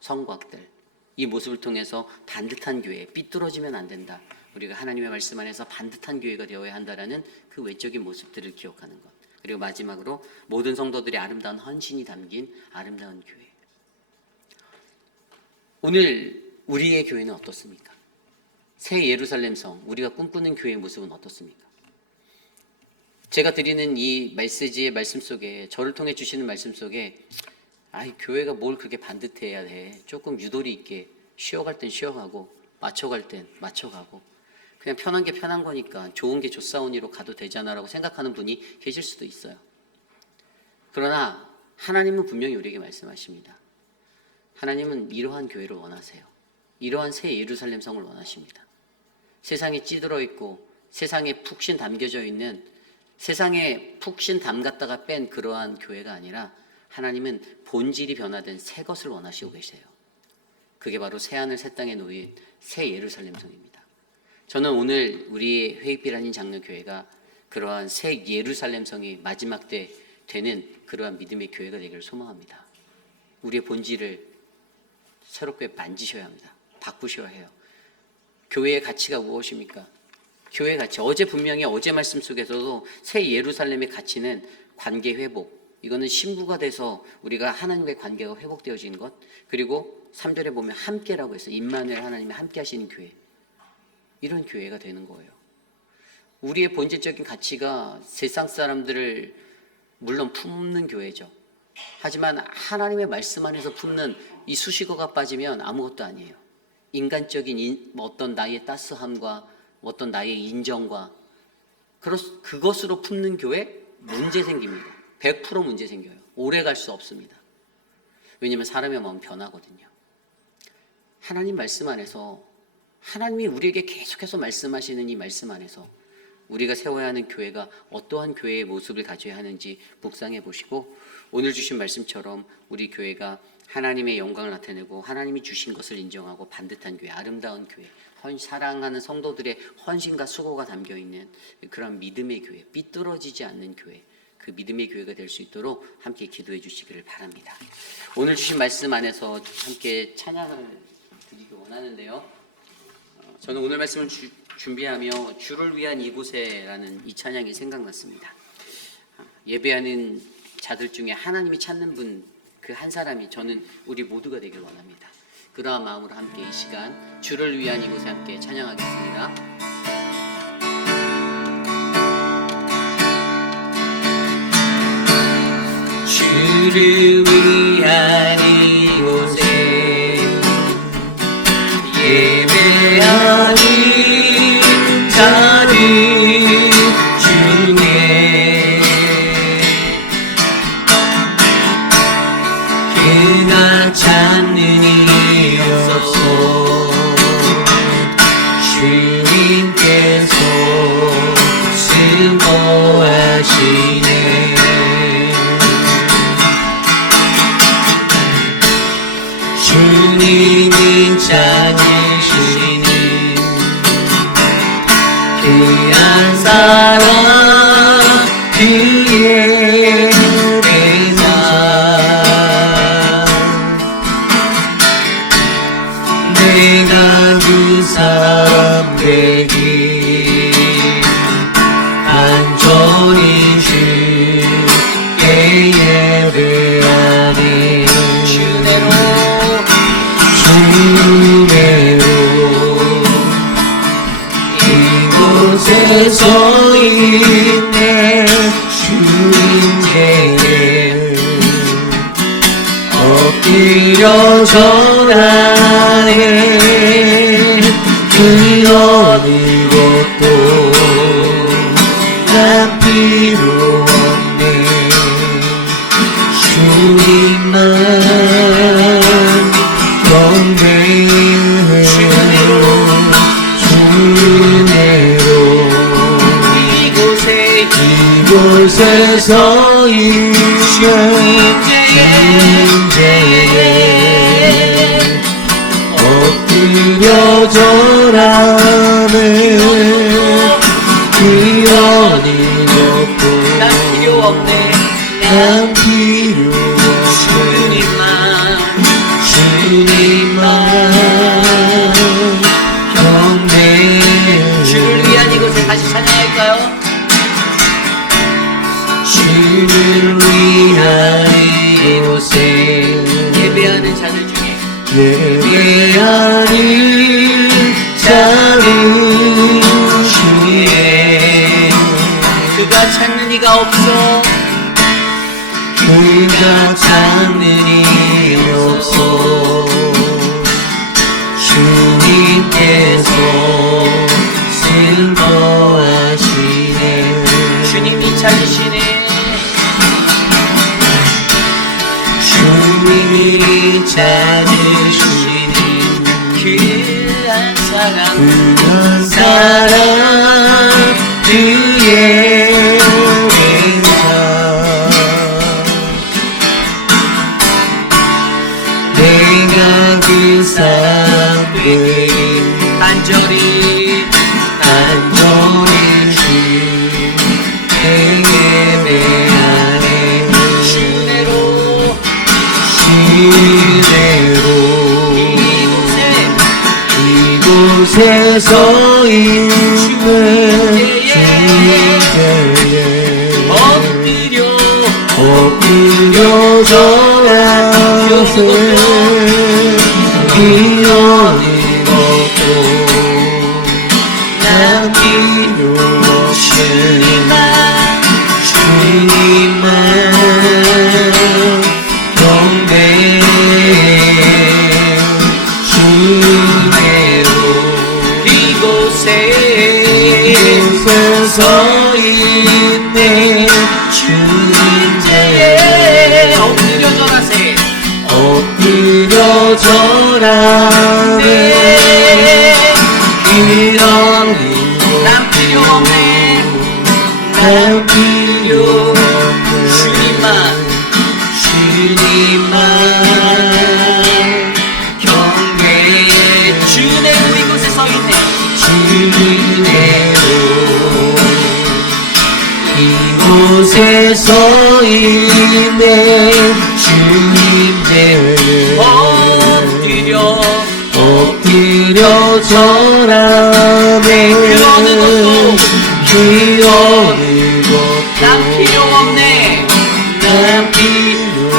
성곽들. 이 모습을 통해서 반듯한 교회, 삐뚤어지면 안 된다. 우리가 하나님의 말씀 안에서 반듯한 교회가 되어야 한다는 그 외적인 모습들을 기억하는 것. 그리고 마지막으로 모든 성도들의 아름다운 헌신이 담긴 아름다운 교회. 오늘 우리의 교회는 어떻습니까? 새 예루살렘 성, 우리가 꿈꾸는 교회의 모습은 어떻습니까? 제가 드리는 이 메시지의 말씀 속에, 저를 통해 주시는 말씀 속에 교회가 뭘 그렇게 반듯해야 돼, 조금 유도리 있게 쉬어갈 땐 쉬어가고 맞춰갈 땐 맞춰가고 그냥 편한 게 편한 거니까 좋은 게 좋사오니로 가도 되잖아 라고 생각하는 분이 계실 수도 있어요. 그러나 하나님은 분명히 우리에게 말씀하십니다. 하나님은 이러한 교회를 원하세요. 이러한 새 예루살렘 성을 원하십니다. 세상에 찌들어 있고 세상에 푹신 담겨져 있는, 세상에 푹신 담갔다가 뺀 그러한 교회가 아니라 하나님은 본질이 변화된 새 것을 원하시고 계세요. 그게 바로 새하늘 새 땅에 놓인 새 예루살렘 성입니다. 저는 오늘 우리 회의필 아닌 장로교회가 그러한 새 예루살렘 성이 마지막 때 되는 그러한 믿음의 교회가 되기를 소망합니다. 우리의 본질을 새롭게 만지셔야 합니다. 바꾸셔야 해요. 교회의 가치가 무엇입니까? 교회의 가치, 어제 말씀 속에서도 새 예루살렘의 가치는 관계 회복, 이거는 신부가 돼서 우리가 하나님과의 관계가 회복되어지는 것, 그리고 3절에 보면 함께라고 해서 임마누엘 하나님이 함께 하시는 교회, 이런 교회가 되는 거예요. 우리의 본질적인 가치가 세상 사람들을 물론 품는 교회죠. 하지만 하나님의 말씀 안에서 품는 이 수식어가 빠지면 아무것도 아니에요. 인간적인 어떤 나의 따스함과 어떤 나의 인정과 그것으로 품는 교회, 문제 생깁니다. 100% 문제 생겨요. 오래 갈 수 없습니다. 왜냐하면 사람의 마음은 변하거든요. 하나님 말씀 안에서, 하나님이 우리에게 계속해서 말씀하시는 이 말씀 안에서 우리가 세워야 하는 교회가 어떠한 교회의 모습을 가져야 하는지 묵상해 보시고, 오늘 주신 말씀처럼 우리 교회가 하나님의 영광을 나타내고 하나님이 주신 것을 인정하고 반듯한 교회, 아름다운 교회, 사랑하는 성도들의 헌신과 수고가 담겨 있는 그런 믿음의 교회, 삐뚤어지지 않는 교회, 그 믿음의 교회가 될 수 있도록 함께 기도해 주시기를 바랍니다. 오늘 주신 말씀 안에서 함께 찬양을 드리기 원하는데요. 저는 오늘 말씀을 준비하며 주를 위한 이곳에라는 이 찬양이 생각났습니다. 예배하는 자들 중에 하나님이 찾는 분 그 한 사람이 저는 우리 모두가 되길 원합니다. 그러한 마음으로 함께 이 시간 주를 위한 이곳에 함께 찬양하겠습니다. 주를 위한 이곳에 예배하는 자들 중에 그가 찾는 일이 없어 주님께서 수고하시네. 주님이 찾으시는 그 한 사람 그의 대상 내가 그 사람 되기 간절히 주께 예배하니 주내로 이곳에 서 있네. 주님께 엎드려 절하네. 그 어느 것도 난 필요 없네. 주님만 경배해. 주내로 이곳에 서 있네. 주님께 엎드려 절하네. 그 어느 것도 난 필요 없네. 난 필요 없네. 주님만 경배해. 주를 위한 이곳에 다시 찬양할까요? 주를 위한 이곳에 예배하는 자들 중에 예배하는 자들 중에 그가 찾는 이가 없어 그가 찾는 이 없어 주님께서 슬퍼하시네. 주님이 찾으시네. 주님이 찾으시는 그 한 사람 그의 대상 내가 그 사람 되기 간절히 주께 예배하네. 주내로 이곳에 서 있네. 주께 엎드려 절하세. 이 어느 것도 난 필요 없으나 주님만 경배해. 주내로 이곳에 서 있네. 주님께 엎드려 절하세. 엎드려 절하네. 이런 난 필요 없네. 난 필요 없네. 주님만 경배해. 주내로 이곳에 서 있네. 이곳에 서 있네 주님께 엎드려 절하네 그 어느 것도 난 필요 없네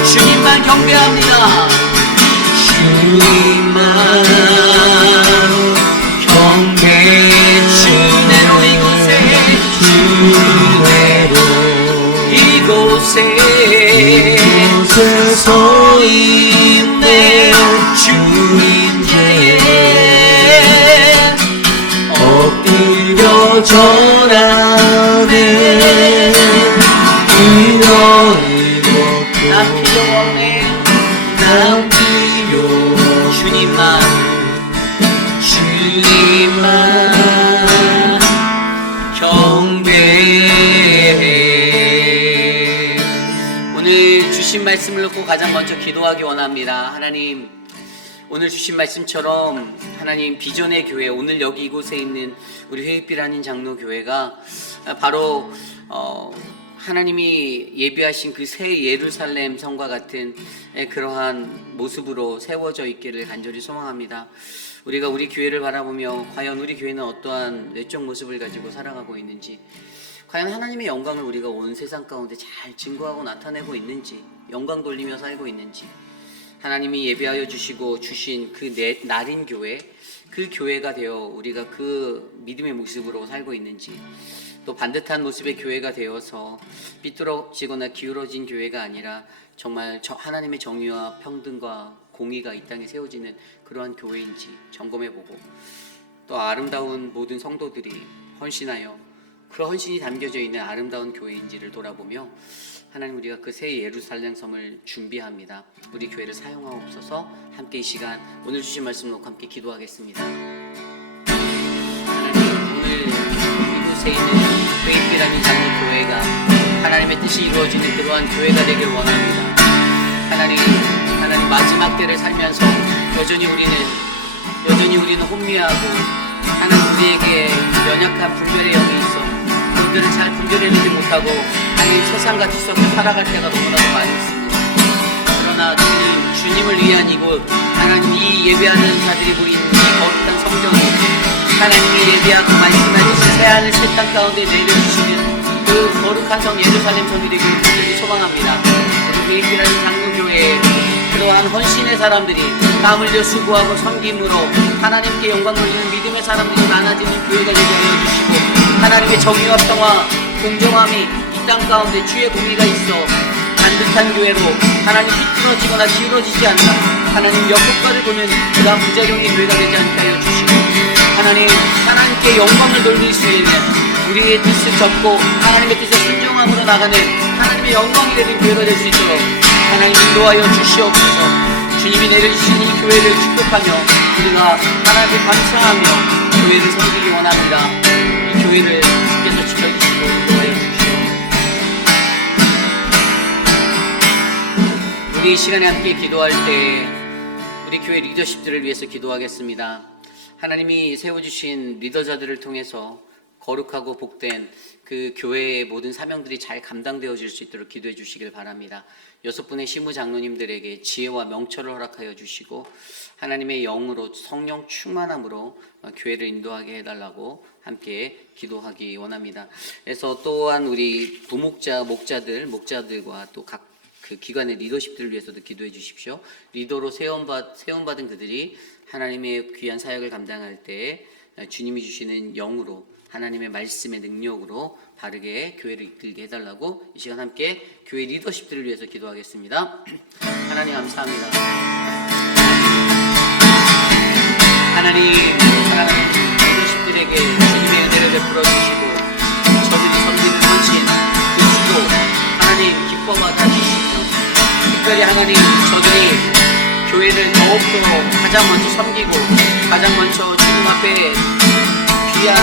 주님만 경배합니다 주님만 경배 주대로 이곳에 서 있네 주님께 엎드려 절하네 난 필요 없네 난 필요 주님만 경배해 오늘 주신 말씀을 놓고 가장 먼저 기도하기 원합니다. 하나님 오늘 주신 말씀처럼 하나님 비전의 교회 오늘 여기 이곳에 있는 우리 회의빛 한인 장로교회가 바로 하나님이 예비하신 그 새 예루살렘 성과 같은 그러한 모습으로 세워져 있기를 간절히 소망합니다. 우리가 우리 교회를 바라보며 과연 우리 교회는 어떠한 내적 모습을 가지고 살아가고 있는지, 과연 하나님의 영광을 우리가 온 세상 가운데 잘 증거하고 나타내고 있는지, 영광 돌리며 살고 있는지, 하나님이 예비하여 주시고 주신 그 날인 교회, 그 교회가 되어 우리가 그 믿음의 모습으로 살고 있는지, 또 반듯한 모습의 교회가 되어서 삐뚤어지거나 기울어진 교회가 아니라 정말 하나님의 정의와 평등과 공의가 이 땅에 세워지는 그러한 교회인지 점검해보고, 또 아름다운 모든 성도들이 헌신하여 그 헌신이 담겨져 있는 아름다운 교회인지를 돌아보며 하나님 우리가 그 새 예루살렘 섬을 준비합니다. 우리 교회를 사용하옵소서. 함께 이 시간 오늘 주신 말씀 놓고 함께 기도하겠습니다. 하나님 오늘 이곳에 있는 회의빛이라는 장로교회가 하나님의 뜻이 이루어지는 그러한 교회가 되길 원합니다. 하나님 마지막 때를 살면서 여전히 우리는 혼미하고 하나님 우리에게 연약한 분별의 영이 있어 그들을 잘 분별해내지 못하고 하나님 세상과 뒤섞여 살아갈 때가 너무나도 많이 있습니다. 그러나 주님을 위한 이곳, 하나님 이 예배하는 자들이 모인 이 거룩한 성전을 하나님이 예배하고 말씀하신 새하늘 새 땅 가운데 내려주시는 그 거룩한 성 예루살렘 성이 되기를 간절히 소망합니다. 우리 회의빛이라는 장로교회에 그러한 헌신의 사람들이 땀 흘려 수고하고 섬김으로 하나님께 영광 돌리는 믿음의 사람들이 많아지는 교회가 되게 하여 주시고, 하나님의 정의와 평화, 공정함이 이 땅 가운데 주의 공의가 있어 반듯한 교회로 하나님 삐뚤어지거나 기울어지지 않나 하나님 역효과를 보는 그러한 부작용의 교회가 되지 않게 하여 주시고, 하나님께 영광을 돌릴 수 있는 우리의 뜻을 접고 하나님의 뜻에 순종함으로 나가는 하나님의 영광이 되는 교회가 될 수 있도록 하나님 인도하여 주시옵소서. 주님이 내려주신 이 교회를 축복하며 우리가 하나님께 감사하며 교회를 섬기기 원합니다. 이 교회를 주께서 지켜주시고 인도하여 주시옵소서. 우리 이 시간에 함께 기도할 때 우리 교회 리더십들을 위해서 기도하겠습니다. 하나님이 세워주신 리더자들을 통해서 거룩하고 복된 그 교회의 모든 사명들이 잘 감당되어질 수 있도록 기도해 주시길 바랍니다. 6분의 시무 장로님들에게 지혜와 명철을 허락하여 주시고 하나님의 영으로 성령 충만함으로 교회를 인도하게 해달라고 함께 기도하기 원합니다. 그래서 또한 우리 부목자, 목자들과 또 각 그 기관의 리더십들을 위해서도 기도해 주십시오. 리더로 세움받은 그들이 하나님의 귀한 사역을 감당할 때 주님이 주시는 영으로 하나님의 말씀의 능력으로 바르게 교회를 이끌게 해달라고 이 시간 함께 교회 리더십들을 위해서 기도하겠습니다. 하나님 감사합니다. 하나님 사랑하는 리더십들에게 주님의 은혜를 베풀어 주시고 저들이 섬기는 헌신 그 수도 하나님 기뻐받아 주시고, 특별히 하나님 저들이 교회를 더욱더 가장 먼저 섬기고 가장 먼저 주님 앞에 귀한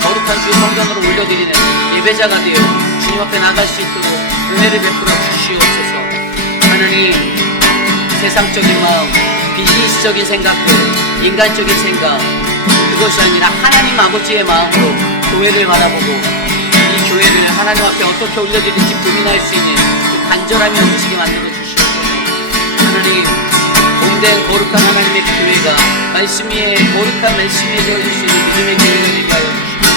거룩한 주의 성전으로 올려드리는 예배자가 되어 주님 앞에 나갈 수 있도록 은혜를 베풀어 주시옵소서. 하나님 세상적인 마음, 비즈니스적인 생각들, 인간적인 생각 그것이 아니라 하나님 아버지의 마음으로 교회를 바라보고 이 교회를 하나님 앞에 어떻게 올려드릴지 고민할 수 있는 그 간절함이 넘치게 만들어 주시옵소서. 하나님, 몸된 거룩한 하나님의 교회가 말씀 위에 거룩한 말씀 위에 되어줄 수 있는 믿음의 교회가 되게 하여 주시옵소서.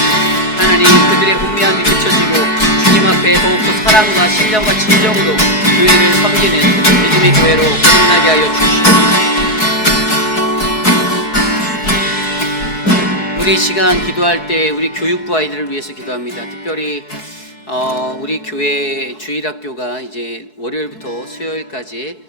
하나님, 그들의 혼미함이 그쳐지고 주님 앞에 더욱더 사랑과 신령과 진정으로 교회를 섬기는 믿음의 교회로 거듭나게 하여 주시옵소서. 우리 시간 기도할 때 우리 교육부 아이들을 위해서 기도합니다. 특별히 우리 교회 주일학교가 이제 월요일부터 수요일까지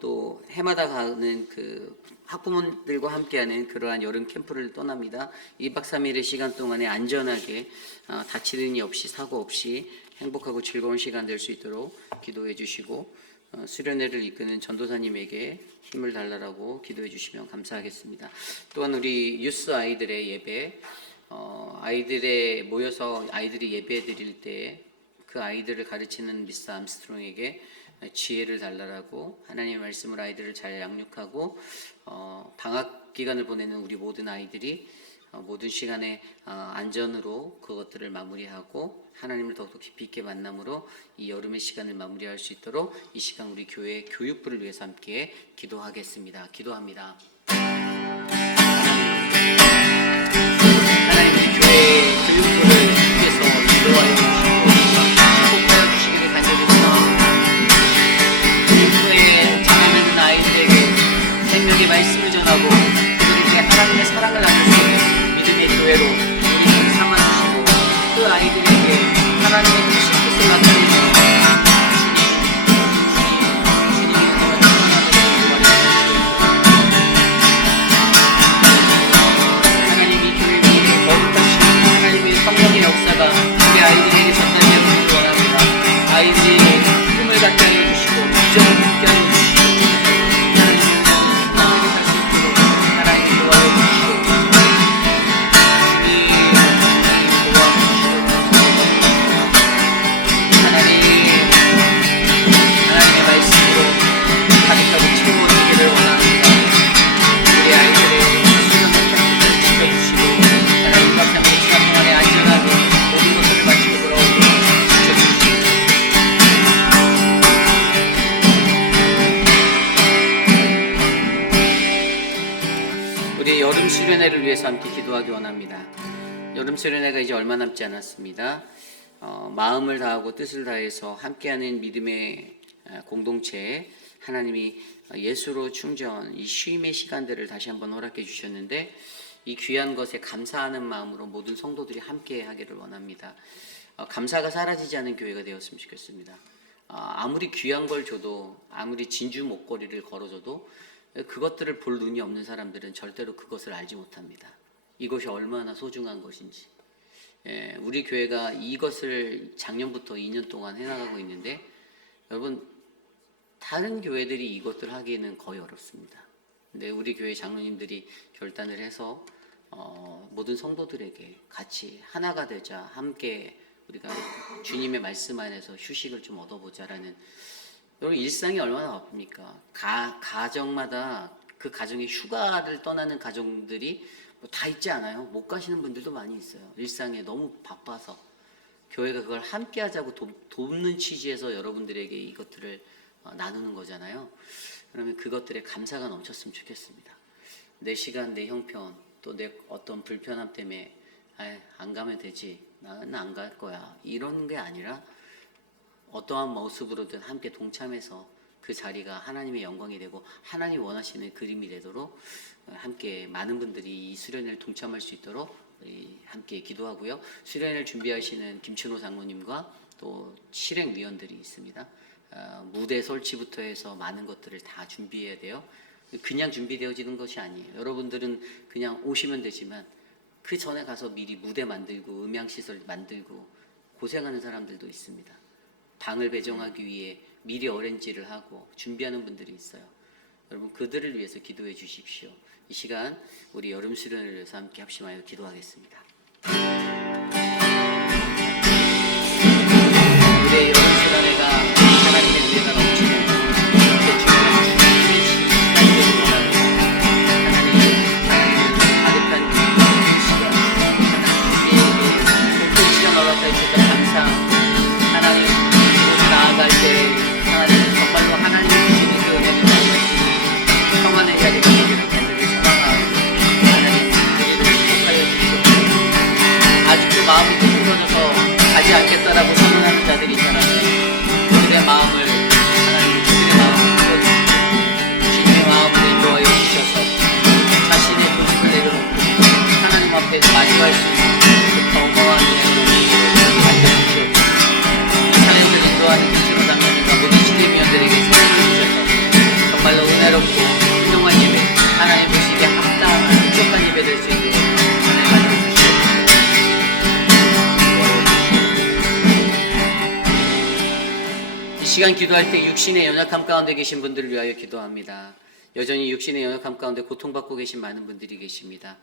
또 해마다 가는 그 학부모들과 함께하는 그러한 여름 캠프를 떠납니다. 2박 3일의 시간 동안에 안전하게 다치는 일 없이 사고 없이 행복하고 즐거운 시간 될 수 있도록 기도해 주시고 수련회를 이끄는 전도사님에게 힘을 달라고 기도해 주시면 감사하겠습니다. 또한 우리 유스 아이들의 예배, 아이들의 모여서 아이들이 예배 드릴 때 그 아이들을 가르치는 미스 암스트롱에게 지혜를 달라고, 하나님의 말씀을 아이들을 잘 양육하고 방학 기간을 보내는 우리 모든 아이들이 모든 시간에 안전으로 그것들을 마무리하고 하나님을 더욱더 깊이 있게 만남으로 이 여름의 시간을 마무리할 수 있도록 이 시간 우리 교회 교육부를 위해서 함께 기도하겠습니다. 기도합니다. 하나님, 우리 교회 교육부를 주께서 기도하여 주시고 축복하여 주시기를 간절히 소망합니다. 교육부에 자라는 아이들에게 생명의 말씀을 전하고 그들에게 하나님의 사랑을 나눌 수 있는 믿음의 교회로 우리를 삼아주시고 그 아이들에게 하나님의 크신 뜻을 나타내는 주님이 은혜와 충만함을 하나님이 교회 위에 거룩하신 하나님의 성령의 역사가 우리 아이들에게 전달되기를 원합니다. 아이들이 꿈을 갖게 하여 주시고 비전을 갖게 하여 주시고 하나님의 희망을 살 수 있도록 하나님이 도와여 주시고 하나님의 말씀으로 가득하고 채워지기를 원합니다. 우리 아이들의 수련의 캠프를 지켜주시고 하나님 앞에 한 시간 동안에 안전하게 모든 것들을 마치고 돌아오도록 지켜주시고 우리 여름 수련회를 위해서 함께 기도하기 원합니다. 여름 수련회가 이제 얼마 남지 않았습니다. 마음을 다하고 뜻을 다해서 함께하는 믿음의 공동체, 하나님이 예수로 충전, 이 쉼의 시간들을 다시 한번 허락해 주셨는데 이 귀한 것에 감사하는 마음으로 모든 성도들이 함께 하기를 원합니다. 감사가 사라지지 않은 교회가 되었으면 좋겠습니다. 아무리 귀한 걸 줘도, 아무리 진주 목걸이를 걸어줘도 그것들을 볼 눈이 없는 사람들은 절대로 그것을 알지 못합니다. 이것이 얼마나 소중한 것인지. 우리 교회가 이것을 작년부터 2년 동안 해나가고 있는데 여러분, 다른 교회들이 이것들 하기에는 거의 어렵습니다. 근데 우리 교회 장로님들이 결단을 해서 모든 성도들에게 같이 하나가 되자, 함께 우리가 주님의 말씀 안에서 휴식을 좀 얻어보자라는. 여러분, 일상이 얼마나 바쁩니까? 가정마다 그 가정에 휴가를 떠나는 가정들이 다 있지 않아요? 못 가시는 분들도 많이 있어요. 일상에 너무 바빠서. 교회가 그걸 함께 하자고 돕는 취지에서 여러분들에게 이것들을 나누는 거잖아요. 그러면 그것들에 감사가 넘쳤으면 좋겠습니다. 내 시간, 내 형편, 또 내 어떤 불편함 때문에 안 가면 되지, 나는 안 갈 거야, 이런 게 아니라 어떠한 모습으로든 함께 동참해서 그 자리가 하나님의 영광이 되고 하나님 원하시는 그림이 되도록 함께 많은 분들이 이 수련회를 동참할 수 있도록 함께 기도하고요. 수련회를 준비하시는 김춘호 장로님과 또 실행위원들이 있습니다. 무대 설치부터 해서 많은 것들을 다 준비해야 돼요. 그냥 준비되어지는 것이 아니에요. 여러분들은 그냥 오시면 되지만 그 전에 가서 미리 무대 만들고 음향시설 만들고 고생하는 사람들도 있습니다. 방을 배정하기 위해 미리 어렌지를 하고 준비하는 분들이 있어요. 여러분, 그들을 위해서 기도해 주십시오. 이 시간 우리 여름 수련을 위해서 함께 합심하여 기도하겠습니다. 우리의 여름 수련회가 하나님의 은혜가 넘치는 대충한 주님의 시간이 되길 원합니다. 하나님은 가득한 시간, 우리에게 높은 시간 허락하여 주셨다. 하지 않겠다라고 선언하는 자들이 있잖아요. 그들의 마음을 하나님 그들의 마음을 풀어주시고 주님의 마음을 인도하여 주셔서 자신의 고집을 내려놓고 하나님 앞에 마주할 수 있는 그 어마어마한 은혜를 만들어주시옵소서. 찬양들 인도하는 기지로 담당님과 모든 시대위원들에게 세움을 주셔서 정말로 은혜롭고 훌륭한 예배, 하나님 보시기에 합당한 흡족한 예배 될 수 있도록 하나님 만들어주시옵소서. 이 시간 기도할 때 육신의 연약함 가운데 계신 분들을 위하여 기도합니다. 여전히 육신의 연약함 가운데 고통받고 계신 많은 분들이 계십니다.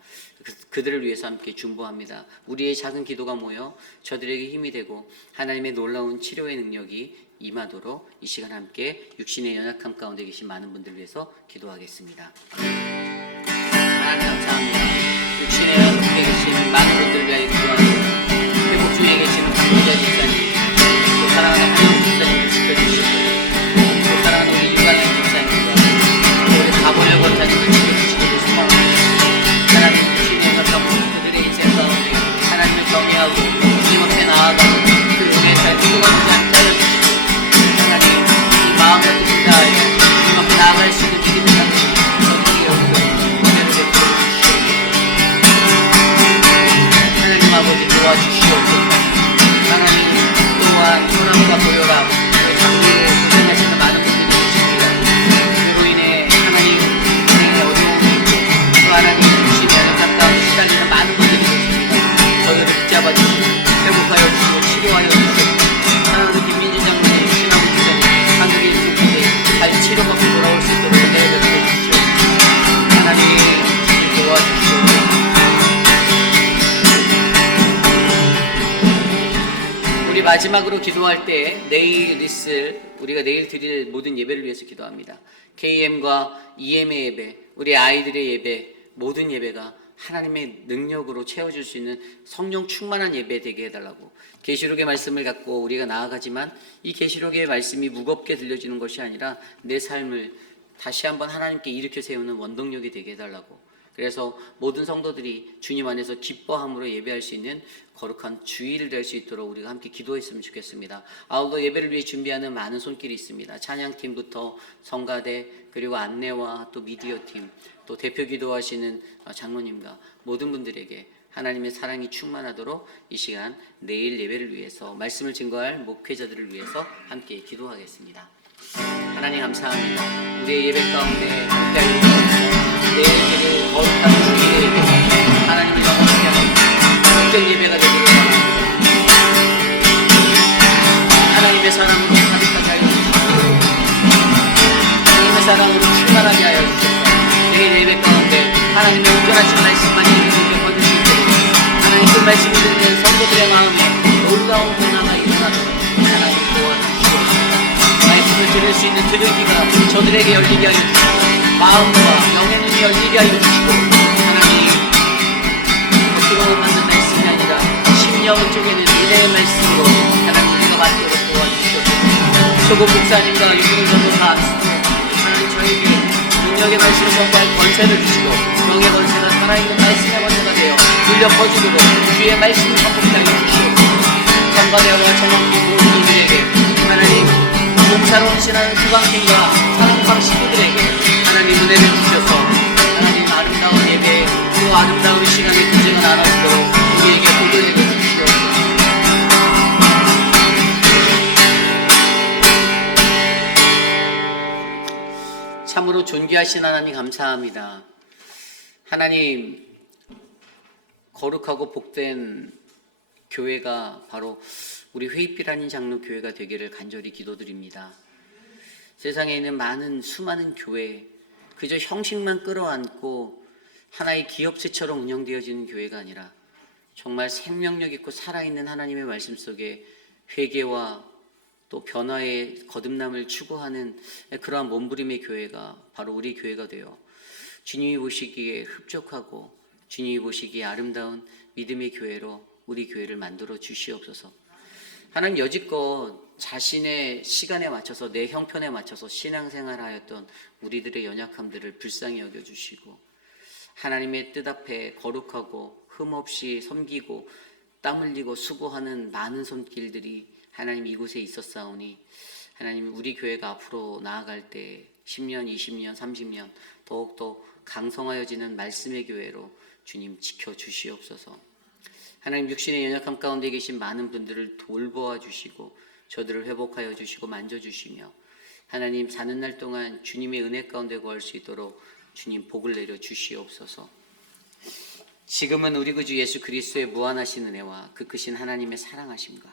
그들을 위해서 함께 중보합니다. 우리의 작은 기도가 모여 저들에게 힘이 되고 하나님의 놀라운 치료의 능력이 임하도록 이 시간 함께 육신의 연약함 가운데 계신 많은 분들을 위해서 기도하겠습니다. 하나님 감사합니다. 육신의 연약함에 계신 많은 분들을 위하여 기도합니다. 회복 중에 계시는 강민자 집사님, 또 사랑하는 한영 집사님을 지켜주시고 또 사랑하는 우리 유관영 집사님과 우리 가보려 권사님을 지켜주시기를 소망합니다. 하나님 주시는 연약함 그들의 인생 가운데 하나님을 경외하고 주님 앞에 나아가는 그 은혜의 삶을 소망하지 않게 하여 주시고 하나님 이 마음과 뜻을 다하여 주님 앞에 나아갈 수 있는 믿음의 삶을 저들에게 없어 은혜를 베풀어 주시옵소서. 하나님 아버지 도와주시옵소서. 하나님 또한 소나무가 보여라 장래에 고생하시는 많은 분들이 계십니다. 그로 인해 하나님 인생에 어려움이 있고 또 하나님 주심의 연약함 가운데 시달리는 많은 분들이 계십니다. 저들을 붙잡아 주시고 회복하여 주시고 치료하여 주시고 사랑하는 김민진 장로님, 신하부 주장님 한국의 일속국에 잘 치료받고 돌아올 수 있도록 은혜를 베풀어 주시옵소서. 하나님 도와주시옵소서. 우리 마지막으로 기도할 때 우리가 내일 드릴 모든 예배를 위해서 기도합니다. KM과 EM의 예배, 우리 아이들의 예배, 모든 예배가 하나님의 능력으로 채워줄 수 있는 성령 충만한 예배 되게 해달라고. 계시록의 말씀을 갖고 우리가 나아가지만 이 계시록의 말씀이 무겁게 들려지는 것이 아니라 내 삶을 다시 한번 하나님께 일으켜 세우는 원동력이 되게 해달라고. 그래서 모든 성도들이 주님 안에서 기뻐함으로 예배할 수 있는 거룩한 주일을 될 수 있도록 우리가 함께 기도했으면 좋겠습니다. 아울러 예배를 위해 준비하는 많은 손길이 있습니다. 찬양팀부터 성가대, 그리고 안내와 또 미디어팀, 또 대표 기도하시는 장로님과 모든 분들에게 하나님의 사랑이 충만하도록 이 시간 내일 예배를 위해서 말씀을 증거할 목회자들을 위해서 함께 기도하겠습니다. 하나님 감사합니다. 우리의 예배 가운데 함께하여 주셔서 내일 예배를 거룩한 주일의 예배, 하나님을 영원하게 하는 성전 예배가 되기를 원합니다. 하나님의 사랑으로 가득하게 하여 주시고 하나님의 사랑으로 충만하게 하여 주셔서 내일 예배 가운데 하나님의 온전하신 말씀만 예배를 거둘 수 있도록 하나님 그 말씀을 듣는 성도들의 마음에 놀라운 변화가 일어나도록 하나님 도와주시옵소서. 말씀을 들을 수 있는 들을기가 저들에게 열리게 하여 주시고 마음과 영의 눈이 열리게 하여 주시고 하나님 겉으로만 받는 말씀이 아니라 심령 쪽에는 은혜의 말씀으로 하나님 우리가 받도록 도와주시옵소서. 소금 목사님과 유승훈 전도사 하나님 저에게 능력의 말씀을 선포할 권세를 주시고 영의 권세가 살아있는 말씀의 권세가 되어 울려 퍼지도록 주의 말씀을 선포하여 주시옵소서. 성가대와 정학기 모든 이들에게 하나님 봉사로운 신하는 주방팀과 사랑방 식구들에게 하나님 은혜를 주셔서 하나님 아름다운 예배 또 아름다운 시간의 교제가 나눠지도록 우리에게 복을 내려 주시옵소서. 참으로 존귀하신 하나님 감사합니다. 하나님 거룩하고 복된 교회가 바로 우리 회입길 아닌 장로 교회가 되기를 간절히 기도드립니다. 세상에 있는 수많은 교회, 그저 형식만 끌어안고 하나의 기업체처럼 운영되어지는 교회가 아니라 정말 생명력 있고 살아있는 하나님의 말씀 속에 회개와 또 변화의 거듭남을 추구하는 그러한 몸부림의 교회가 바로 우리 교회가 되어 주님이 보시기에 흡족하고 주님이 보시기에 아름다운 믿음의 교회로 우리 교회를 만들어 주시옵소서. 하나님 여지껏 자신의 시간에 맞춰서 내 형편에 맞춰서 신앙생활하였던 우리들의 연약함들을 불쌍히 여겨주시고 하나님의 뜻 앞에 거룩하고 흠없이 섬기고 땀 흘리고 수고하는 많은 손길들이 하나님 이곳에 있었사오니 하나님 우리 교회가 앞으로 나아갈 때 10년, 20년, 30년 더욱더 강성하여지는 말씀의 교회로 주님 지켜주시옵소서. 하나님 육신의 연약함 가운데 계신 많은 분들을 돌보아 주시고 저들을 회복하여 주시고 만져주시며 하나님 사는 날 동안 주님의 은혜 가운데 거할 수 있도록 주님 복을 내려 주시옵소서. 지금은 우리 구주 예수 그리스도의 무한하신 은혜와 그 크신 하나님의 사랑하심과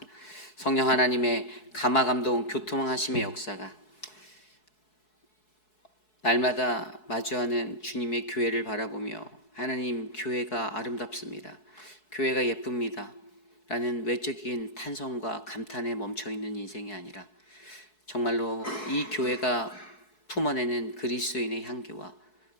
성령 하나님의 감화감동 교통하심의 역사가 날마다 마주하는 주님의 교회를 바라보며 하나님 교회가 아름답습니다. 교회가 예쁩니다. 라는 외적인 탄성과 감탄에 멈춰있는 인생이 아니라 정말로 이 교회가 품어내는 그리스도인의 향기와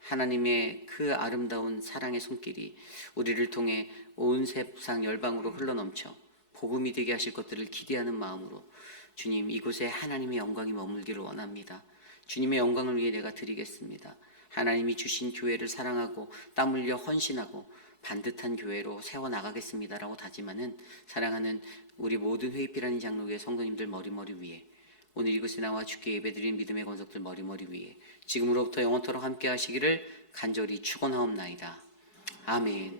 하나님의 그 아름다운 사랑의 손길이 우리를 통해 온 세상 열방으로 흘러넘쳐 복음이 되게 하실 것들을 기대하는 마음으로 주님 이곳에 하나님의 영광이 머물기를 원합니다. 주님의 영광을 위해 내가 드리겠습니다. 하나님이 주신 교회를 사랑하고 땀 흘려 헌신하고 반듯한 교회로 세워나가겠습니다라고 다짐하는 사랑하는 우리 모든 회의피라는 장로교회 성도님들 머리머리 위에 오늘 이곳에 나와 주께 예배드린 믿음의 권속들 머리머리 위에 지금으로부터 영원토록 함께 하시기를 간절히 축원하옵나이다. 아멘.